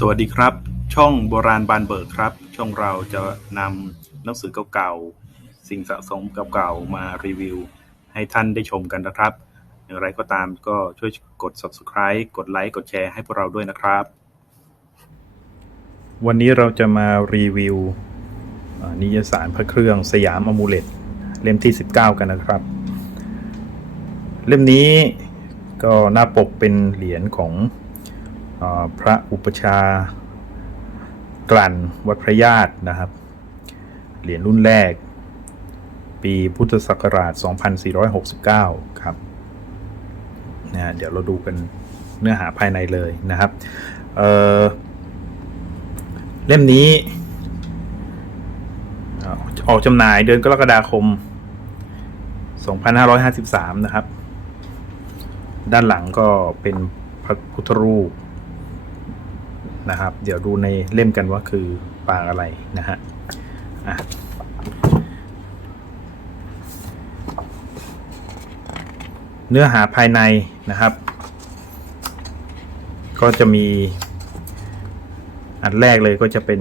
สวัสดีครับ ช่องโบราณบานเบิกครับ ช่องเราจะนำหนังสือเก่าๆสิ่งสะสมเก่าๆมารีวิว ให้ท่านได้ชมกันนะครับ อย่างไรก็ตามก็ช่วยกด subscribe กดไลค์กดแชร์ให้พวกเราด้วยนะครับ วันนี้เราจะมารีวิวนิยสารพระเครื่องสยามอมูเลตเล่มที่ 19 กันนะครับ เล่มนี้ก็หน้าปกเป็นเหรียญของ พระอุปชากลั่นวัดพระญาตินะครับ เหรียญรุ่นแรก ปีพุทธศักราช 2469 ครับนะเดี๋ยวเราดูกันเนื้อหาภายในเลยนะครับเเล่มนี้ อออกจำหน่ายเดือนกรกฎาคม 2553 นะครับ ด้านหลังก็เป็นพระพุทธรูป นะครับ เดี๋ยวดูในเล่มกันว่าคือปางอะไรนะฮะอะเนื้อหาภายในนะครับ ก็จะมีอันแรกเลยก็จะเป็น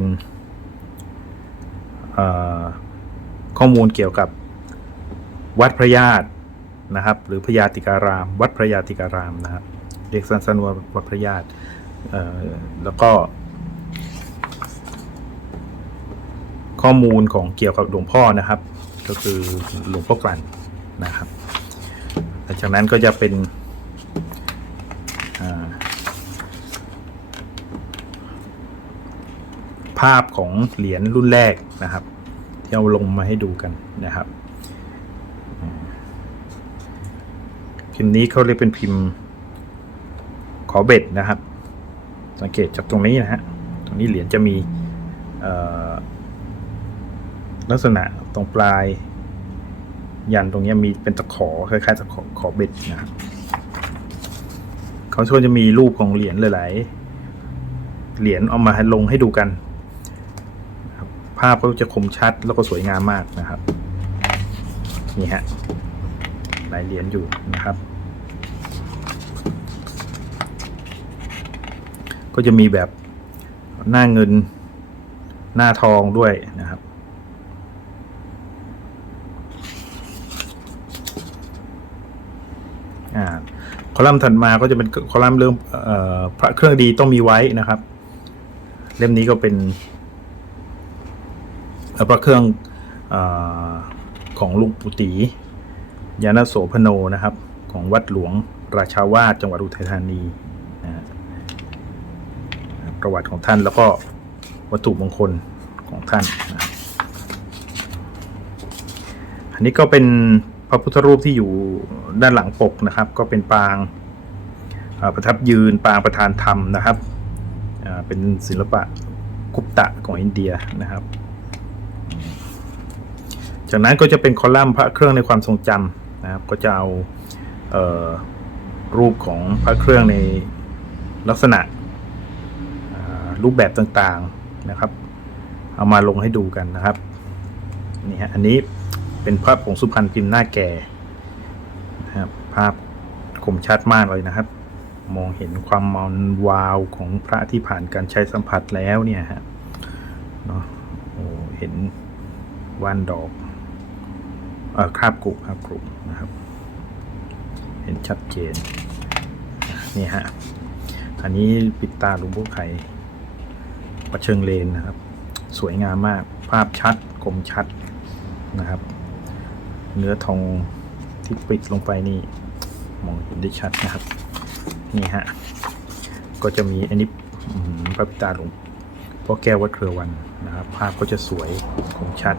ข้อมูลเกี่ยวกับวัดพระญาตินะครับ หรือพระยาติการาม วัดพระยาติการามนะครับเรียกสั้นๆว่าวัดพระญาติ แล้วก็ ข้อมูลของเกี่ยวกับหลวงพ่อนะครับ ก็คือหลวงพ่อกลั่นนะครับหลังจากนั้นก็จะเป็นภาพของเหรียญรุ่นแรกนะครับ ที่เอาลงมาให้ดูกันนะครับพิมพ์นี้เขาเรียกเป็นพิมพ์ขอเบ็ดนะครับ สังเกตจากตรงนี้นะฮะ ตรงนี้เหรียญจะมีลักษณะตรงปลาย ยันตรงนี้มีเป็นตะขอคล้ายๆตะขอขอเบ็ดนะครับเขาชวยจะมีรูปของเหรียญหลายๆ เหรียญเอามาลงให้ดูกันภาพก็จะคมชัดแล้วก็สวยงามมากนะครับ นี่ฮะหลายเหรียญอยู่นะครับ ก็จะมีแบบหน้าเงินหน้าทองด้วยนะครับ อ่าคอลัมน์ถัดมาก็จะเป็นคอลัมน์เรื่องพระเครื่องดีต้องมีไว้นะครับ เล่มนี้ก็เป็นพระเครื่องอของลุงปุตียานโสพโนนะครับ ของวัดหลวงราชาวาสจังหวัดอุทัยธานี ประวัติของท่านแล้วก็วัตถุมงคลของท่านนะอันนี้ก็เป็นพระพุทธรูปที่อยู่ด้านหลังปกนะครับ ก็เป็นปางประทับยืนปางประธานธรรมนะครับเป็นศิลปะกุปตะของอินเดียนะครับ จากนั้นก็จะเป็นคอลัมน์พระเครื่องในความทรงจำนะครับ ก็จะเอาเออรูปของพระเครื่องในลักษณะ รูปแบบต่างๆนะครับ เอามาลงให้ดูกันนะครับนี่ฮะอันนี้เป็นภาพของสุพรรณพิมพ์หน้าแก่นะครับภาพคมชัดมากเลยนะครับ มองเห็นความมันวาวของพระที่ผ่านการใช้สัมผัสแล้วเนี่ยฮะเนาะโอ้เห็นว่านดอกเอ่อคราบกรุคราบกรุนะครับ เห็นชัดเจนนี่ฮะอันนี้ปิดตาหลวงพ่อไข่ ประเชิงเลนนะครับ สวยงามมาก ภาพชัดคมชัดนะครับ เนื้อทองที่ปิดลงไปนี่มองเห็นได้ชัดนะครับ นี่ฮะ ก็จะมีอันนี้พระปิตาหลวงพ่อแก้ววัดเครือวันนะครับ ภาพก็จะสวยคมชัด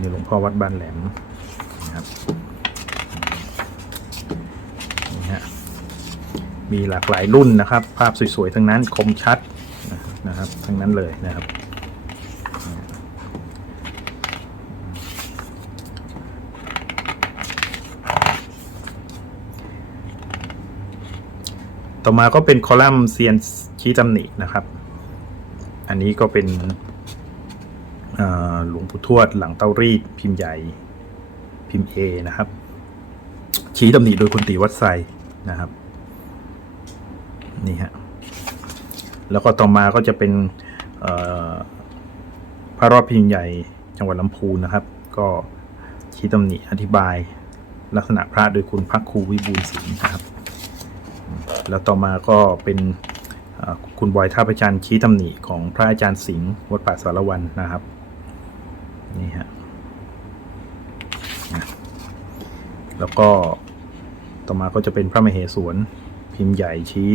นี่หลวงพ่อวัดบ้านแหลมนะครับนี่ฮะมีหลากหลายรุ่นนะครับ ภาพสวยๆทั้งนั้นคมชัด นะครับ ทั้งนั้นเลยนะครับ ต่อมาก็เป็นคอลัมน์เซียนชี้ตำหนินะครับ อันนี้ก็เป็นหลวงปู่ทวดหลังเตารีดพิมพ์ใหญ่พิมพ์ A นะครับ ชี้ตำหนิโดยคุณตีวัดไซนะครับ นี่ฮะ แล้วก็ต่อมาก็จะเป็นพระรอดพิมพ์ใหญ่จังหวัดลำพูนนะครับ ก็ชี้ตำหนิอธิบายลักษณะพระโดยคุณพักครูวิบูลศรีนะครับ แล้วต่อมาก็เป็นคุณบอยท่าประจันชี้ตำหนิของพระอาจารย์สิงห์วัดป่าสารวันนะครับนี่ฮะแล้วก็ต่อมาก็จะเป็นพระมเหสวนพิมพ์ใหญ่ชี้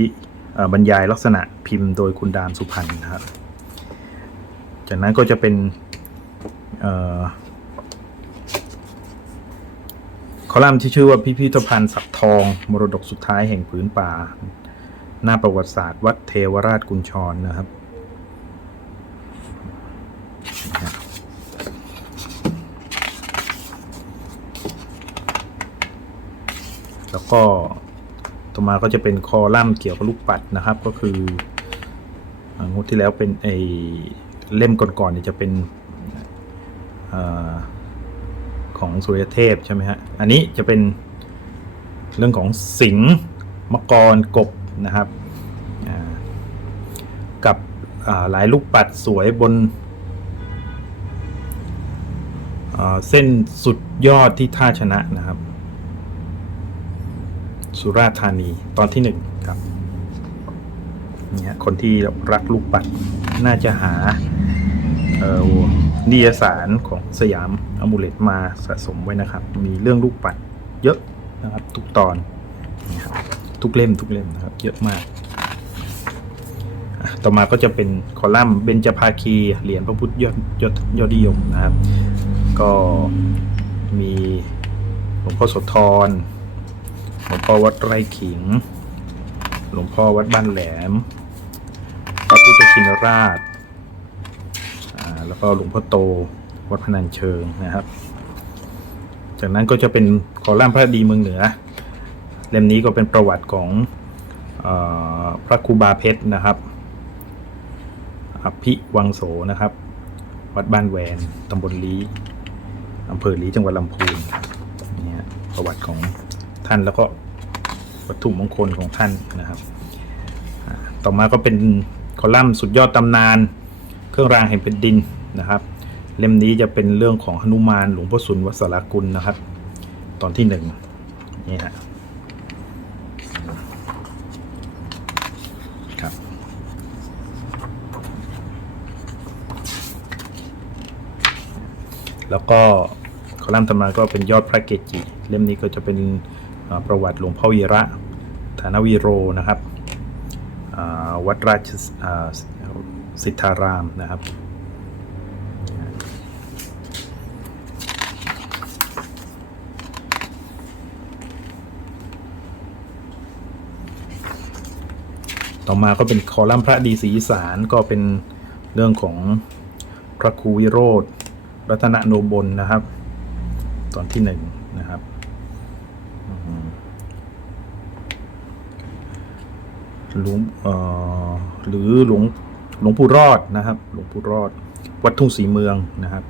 บรรยายลักษณะพิมพ์โดยคุณดามสุพรรณนะครับ จากนั้นก็จะเป็นเอ่อคอลัมน์ที่ชื่อว่าพิพิธภัณฑ์สักทอง มรดกสุดท้ายแห่งผืนป่า หน้าประวัติศาสตร์ วัดเทวราชกุญชรนะครับ แล้วก็ ต่อมาก็จะเป็นคอลัมน์เกี่ยวกับลูกปัดนะครับ ก็คืองดที่แล้วเป็นไอเล่มก่อนๆเนี่ยจะเป็นอของสุริยเทพใช่ไหมฮะ อันนี้จะเป็นเรื่องของสิงห์มกรกบนะครับกับหลายลูกปัดสวยบนเส้นสุดยอดที่ท่าชนะนะครับ สุราษฎร์ธานีตอนที่หนึ่งครับเนี่ยคนที่รักลูกปัดน่าจะหาเอ่อนิยสารของสยามอมูเลตมาสะสมไว้นะครับ มีเรื่องลูกปัดเยอะนะครับ ทุกตอนทุกเล่มทุกเล่มนะครับ เยอะมาก ต่อมาก็จะเป็นคอลัมน์เบญจภาคีเหรียญพระพุทธยอดยอดยอดนิยมนะครับ ก็มีหลวงพ่อโสธร หลวงพ่อวัดไร่ขิง หลวงพ่อวัดบ้านแหลม พระพุทธชินราช แล้วก็หลวงพ่อโต วัดพนัญเชิงนะครับ จากนั้นก็จะเป็นคอลัมน์พระดีเมืองเหนือ เล่มนี้ก็เป็นประวัติของอพระครูบาเพชรนะครับอภิวังโสนะครับ วัดบ้านแวนตำบลลีอำเภอลีจังหวัดลำพูนนี่ประวัติของ ท่านแล้วก็วัตถุมงคลของท่านนะครับ ต่อมาก็เป็นคอลัมน์สุดยอดตำนาน เครื่องรางแห่งแผ่นดินนะครับ เล่มนี้จะเป็นเรื่องของหนุมานหลวงพ่อสุนวัสารกุลนะครับ ตอนที่หนึ่งนี่ฮะครับ แล้วก็คอลัมน์ต่อมาก็เป็นยอดพระเกจิเล่มนี้ก็จะเป็น ประวัติหลวงพ่อวีระฐานวีโรนะครับวัดราชสิทธารามนะครับต่อมาก็เป็นคอลัมน์พระดีศรีสานก็เป็นเรื่องของพระครูวิโรธรัตนโนบลนะครับ ตอนที่หนึ่งนะครับอืม หลวงเอ่อหรือหลวงหลวงปู่รอดนะครับ หลวงปู่รอด วัดทุ่งสีเมืองนะครับ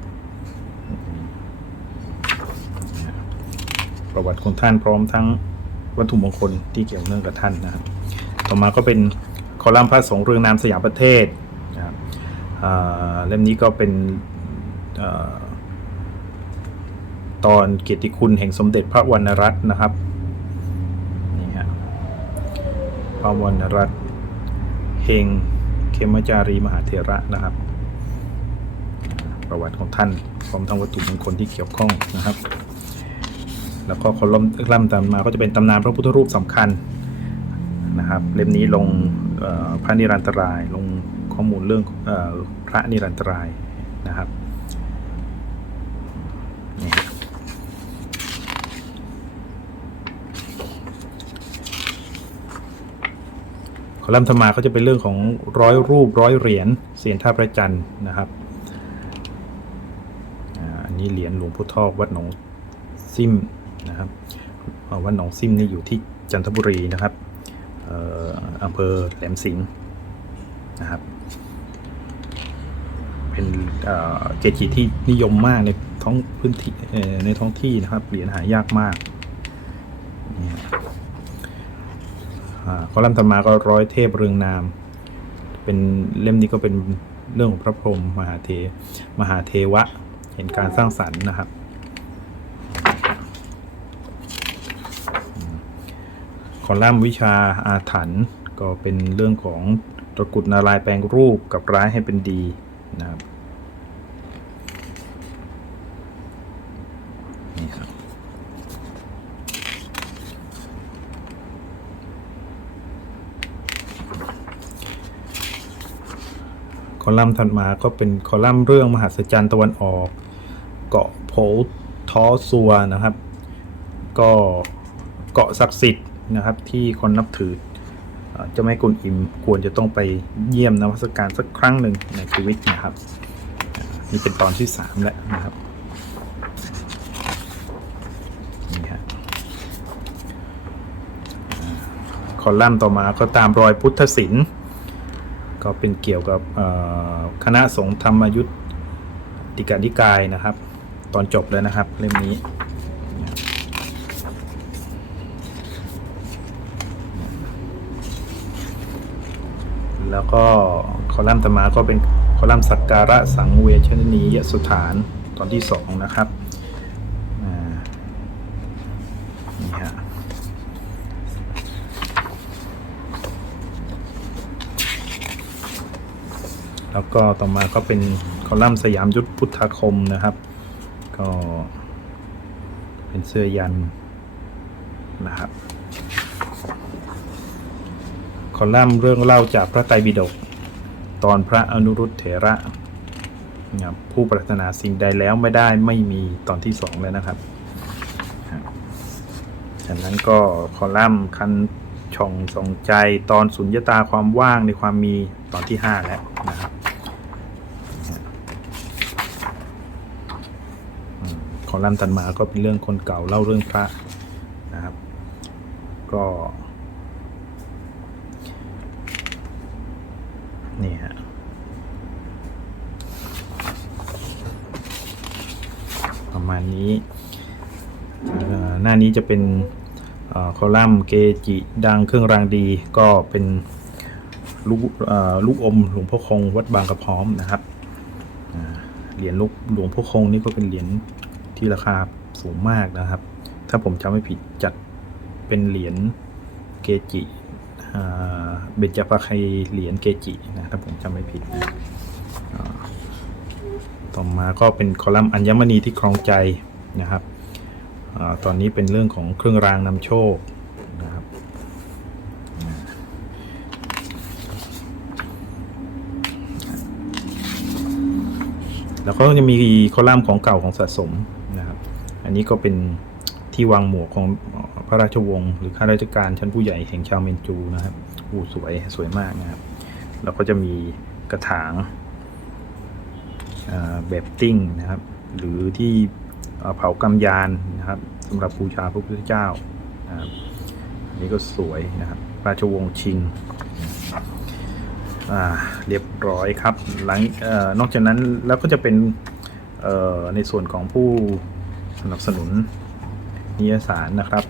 ประวัติของท่านพร้อมทั้งวัตถุมงคลที่เกี่ยวเนื่องกับท่านนะครับ ต่อมาก็เป็นคอลัมน์พระสงฆ์เรืองนามสยามประเทศนะครับเล่มนี้ก็เป็นอตอนเกียรติคุณแห่งสมเด็จพระวรรณรัตน์นะครับนี่ฮะ พระวรรณรัตน์เฮงเขมจารีมหาเถระนะครับ ประวัติของท่านพร้อมทั้งวัตถุมงคลที่เกี่ยวข้องนะครับ แล้วก็คอลัมน์ลัมน์ตามมาก็จะเป็นตำนานพระพุทธรูปสำคัญนะครับ เล่มนี้ลงพระนิรันตราย ลงข้อมูลเรื่องอพระนิรันตรายนะครับนี่ คอลัมน์ธรรมาก็จะเป็นเรื่องของร้อยรูปร้อยเหรียญเสียนท่าพระจันทร์นะครับอันนี้เหรียญหลวงพ่อทอกวัดหนองซิมนะครับเอ่อวัดหนองซิมนี่อยู่ที่จันทบุรีนะครับอำเภอแหลมสิงห์นะครับเป็นเกจิที่นิยมมากในท้องพื้นที่ในท้องที่นะครับเหรียญหายากมากนี่ฮะอ่า คอลัมน์ต่อมาก็ร้อยเทพเรืองนาม เป็นเล่มนี้ก็เป็นเรื่องของพระพรหมมหาเทมหาเทวะ เห็นการสร้างสรรค์นะครับ คอลัมน์วิชาอาถรรพ์ก็เป็นเรื่องของตะกรุดนารายแปลงรูปกับร้ายให้เป็นดีนะครับ คอลัมน์ถัดมาก็เป็นคอลัมน์เรื่องมหัศจรรย์ตะวันออก เกาะโพท้อซัวนะครับ ก็เกาะศักดิ์สิทธิ์นะครับที่คนนับถือเจ้าแม่กุนอิมควรจะต้องไปเยี่ยมนมัสการสักครั้งหนึ่งในชีวิตนะครับ นี่เป็นตอนที่สามแล้วนะครับนี่ฮะคอลัมน์ต่อมาก็ตามรอยพุทธศิลป์ ก็เป็นเกี่ยวกับคณะสงฆ์ธรรมยุทติกานิกายนะครับ ตอนจบแล้วนะครับเล่มนี้แล้วก็คอลัมน์ตมาก็เป็นคอลัมน์สักการะสังเวชนียสถานตอนที่สองนะครับ นี่ฮะ แล้วก็ต่อมาก็เป็นคอลัมน์สยามยุทธพุทธคมนะครับ ก็เป็นเสื้อยันนะครับคอลัมน์เรื่องเล่าจากพระไตรปิฎกตอนพระอนุรุตเถระนะครับผู้ปรารถนาสิ่งใดแล้วไม่ได้ไม่มีตอนที่สองแล้วนะครับครับจากนั้นก็คอลัมน์คันช่องสองใจตอนสุญญตาความว่างในความมีตอนที่ห้าแล้วนะครับ อืมคอลัมน์ตันมาก็เป็นเรื่องคนเก่าเล่าเรื่องพระนะครับ ก็นี่ฮะประมาณนี้หน้านี้จะเป็นอคอลัมน์เกจิดังเครื่องรางดีก็เป็นลูกเอ่อลูกอมหลวงพ่อคงวัดบางกระพร้อมนะครับเหรียญลูกหลวงพ่อคงนี่ก็เป็นเหรียญ ที่ราคาสูงมากนะครับ ถ้าผมจำไม่ผิดจัดเป็นเหรียญเกจิเบญจปาคีเหรียญเกจินะถ้าผมจำไม่ผิดนะต่อมาก็เป็นคอลัมน์อัญมณีที่ครองใจนะครับอตอนนี้เป็นเรื่องของเครื่องรางนำโชคนะครับแล้วก็จะมีคอลัมน์ของเก่าของสะสม อันนี้ก็เป็นที่วางหมวกของพระราชวงศ์หรือข้าราชการชั้นผู้ใหญ่แห่งชาวเมนจูนะครับอู้สวยสวยมากนะครับ แล้วก็จะมีกระถางแบบติ้งนะครับ หรือที่เผากำยานนะครับสำหรับบูชาพระพุทธเจ้านะครับอันนี้ก็สวยนะครับ ราชวงศ์ชิงเรียบร้อยครับ หลังอนอกจากนั้นแล้วก็จะเป็นในส่วนของผู้ นับสนุนนิยสารนะครับ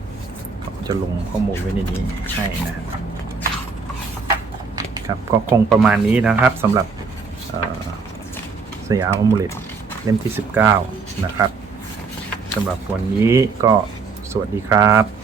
เขาจะลงข้อมูลไว้ในนี้ให้นะครับครับก็คงประมาณนี้นะครับสำหรับสยามอมูเลตเล่มที่ 19 นะครับสำหรับวันนี้ก็สวัสดีครับ